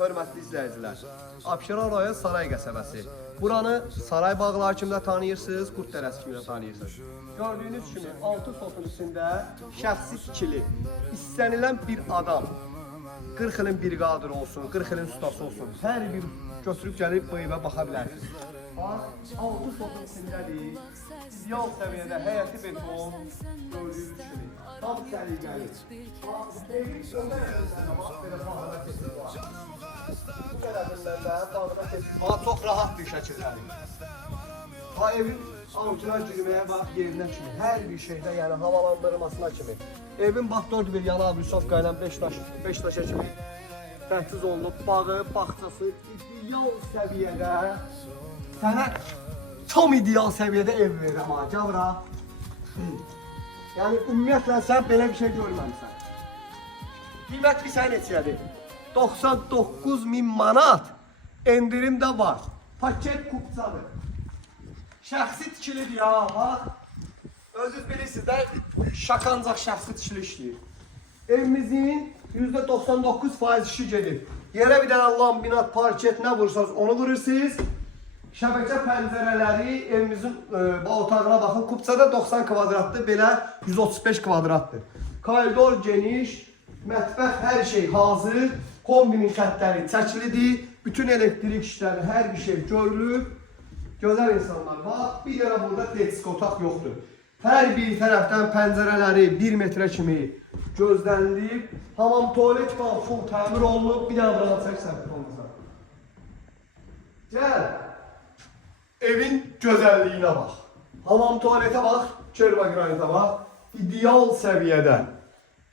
hörmətli izləyicilər, Abşeron rayon Saray qəsəbəsi. Buranı Saray bağları kimi də tanıyırsınız, Qurd dərəsi kimi də tanıyırsınız. Gördüyünüz kimi 6 sotun üstündə şəxsi tikili istənilən bir adam, 40 ilin bir qadını olsun, 40 ilin ustası olsun, hər bir götürüb gəlib bu evə baxa bilərsiniz. 6 sotun üstündədir, ideal səviyyədə həyəti beton, gördüyünüz kimi. Tam səliqəli. Evin öndə yerlərindən bax, belə bağına keçir var. Bu qədərindən də bağına keçir var, çox rahat bir şəkildədir. Evin altına girməyə bax, yerinə kimi, hər bir şeydə, yəni havalandırmasına kimi. Evin bax, 4 bir yana Abrisovka ilə 5 daşa kimi təchiz olunub, bağı, baxçası ideal səviyyədə, sənə tam ideal səviyyədə ev verirəm ha, Cavra. Yəni, ümumiyyətlə, sən belə bir şey görməmişsən. Qiymət bir sən neçədir? 99.000 manat endirim də var. Paket kupçadır. Şəxsi tikilidir ya, bax. Özünüz bilirsiniz də, şakancaq şəxsi tikili işləyir. Evimizin %99% işi gedir. Yerə bir dənə laminat, parket nə vurursanız onu vurursunuz. Şəbəkə pəncərələri evimizin otağına baxın. Kupçada 90 kvadratdır, belə 135 kvadratdır. Koridor geniş, mətbəx hər şey hazır. Kombinin xəttləri çəkilidir. Bütün elektrik işləri, hər bir şey görülür. Gözəl insanlar, bax, bir dənə burada desk otaq yoxdur. Hər bir tərəfdən pəncərələri 1 metrə kimi gözlənilib. Hamam tualet falan full təmir olunub. Bir dənə buradan çəksən olmasa. Gəl. Evin gözəlliyinə bax. Hamam tualetə bax, kerva granitə bax. İdeal səviyyədə.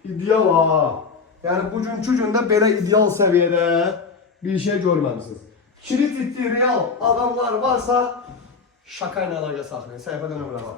İdeal ha. Yəni bugünkü gündə belə ideal səviyyədə bir şey görməmisiniz. Kilit iddi real adamlar varsa şaka ilə əlaqə saxlayın. Səhifədə nömrə var.